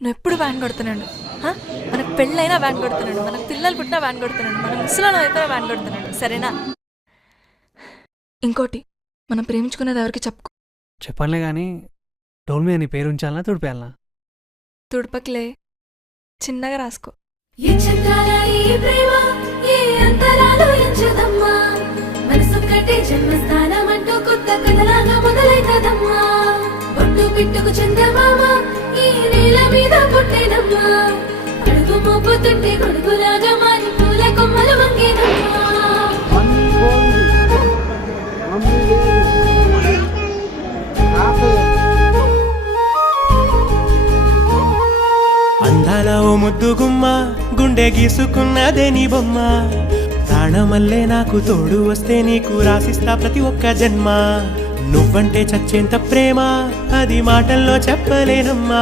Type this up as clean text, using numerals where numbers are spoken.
నువ్వెప్పుడు వ్యాన్ కొడుతున్నాడు. మనకు పెళ్ళైనా వ్యాన్ కొడుతున్నాడు, మనకు పిల్లలు పుట్టినా వ్యాన్ కొడుతున్నాడు, మనం ముసలాలో అయిపోయినా వ్యాన్ కొడుతున్నాడు. సరేనా? ఇంకోటి, మనం ప్రేమించుకునేది ఎవరికి చెప్పుకో. చెప్పనులే కానీ డోల్ మీద నీ పేరు ఉంచాలనా తుడిపేయాలనా? తుడపకిలే, చిన్నగా రాసుకో. పిట్టుకు చందమామ ఈ నేల మీద పుట్టేనమ్మా, అడుగు మోపుతుంటే గొడుగులాగా మారి పూల కొమ్మలు వంగేనమ్మా. అందాల ఓ ముద్దు గుమ్మ, గుండె గీసుకున్నదే నీ బొమ్మ. ప్రాణమల్లే నాకు తోడు వస్తే నీకు రాసిస్తా ప్రతి ఒక్క జన్మ. నువ్వంటే చచ్చేంత ప్రేమ అది మాటల్లో చెప్పలేనమ్మా.